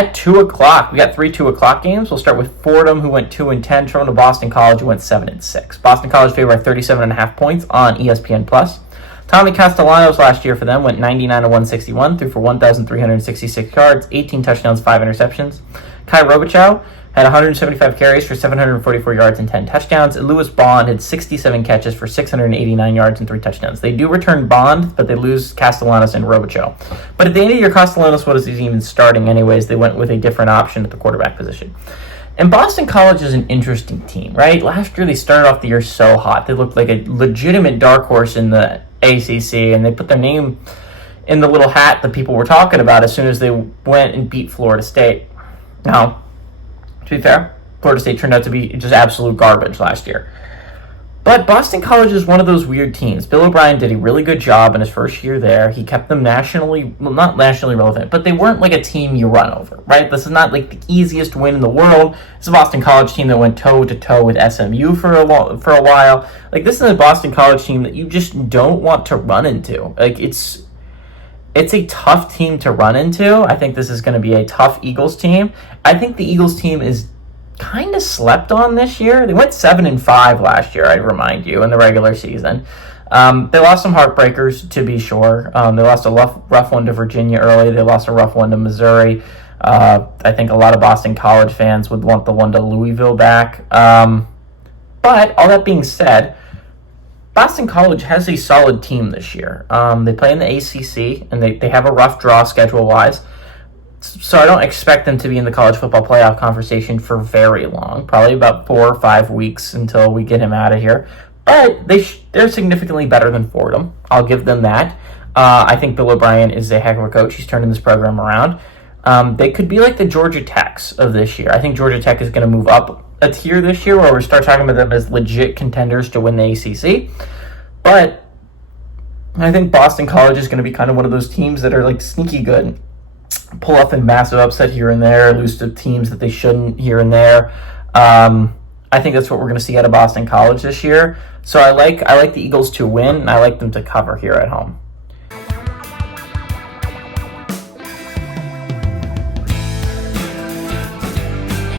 at 2 o'clock, we got 3 2 o'clock games. We'll start with Fordham, who went 2-10, thrown to Boston College, who went 7-6. Boston College favored by 37.5 points on ESPN Plus. Tommy Castellanos last year for them went 99-161, threw for 1,366 yards, 18 touchdowns, 5 interceptions. Kai Robichaux had 175 carries for 744 yards and 10 touchdowns. And Lewis Bond had 67 catches for 689 yards and 3 touchdowns. They do return Bond, but they lose Castellanos and Robichaux. But at the end of the year, Castellanos wasn't even starting anyways. They went with a different option at the quarterback position. And Boston College is an interesting team, right? Last year, they started off the year so hot. They looked like a legitimate dark horse in the ACC, and they put their name in the little hat that people were talking about as soon as they went and beat Florida State. Now, to be fair, Florida State turned out to be just absolute garbage last year. But Boston College is one of those weird teams. Bill O'Brien did a really good job in his first year there. He kept them not nationally relevant, but they weren't like a team you run over, right? This is not like the easiest win in the world. It's a Boston College team that went toe-to-toe with SMU for a while. Like, this is a Boston College team that you just don't want to run into. Like, it's a tough team to run into. I think this is going to be a tough Eagles team. I think the Eagles team is kind of slept on this year. They went 7-5 last year, I'd remind you, in the regular season. They lost some heartbreakers, to be sure. They lost a rough one to Virginia early. They lost a rough one to Missouri. I think a lot of Boston College fans would want the one to Louisville back. But all that being said, Boston College has a solid team this year. They play in the ACC, and they have a rough draw schedule-wise. So I don't expect them to be in the college football playoff conversation for very long, probably about 4 or 5 weeks until we get him out of here. But they're significantly better than Fordham. I'll give them that. I think Bill O'Brien is a heck of a coach. He's turning this program around. They could be like the Georgia Techs of this year. I think Georgia Tech is going to move up a tier this year where we start talking about them as legit contenders to win the ACC. But I think Boston College is going to be kind of one of those teams that are like sneaky good. Pull off a massive upset here and there, lose to teams that they shouldn't here and there. I think that's what we're going to see out of Boston College this year. So I like the Eagles to win, and I like them to cover here at home.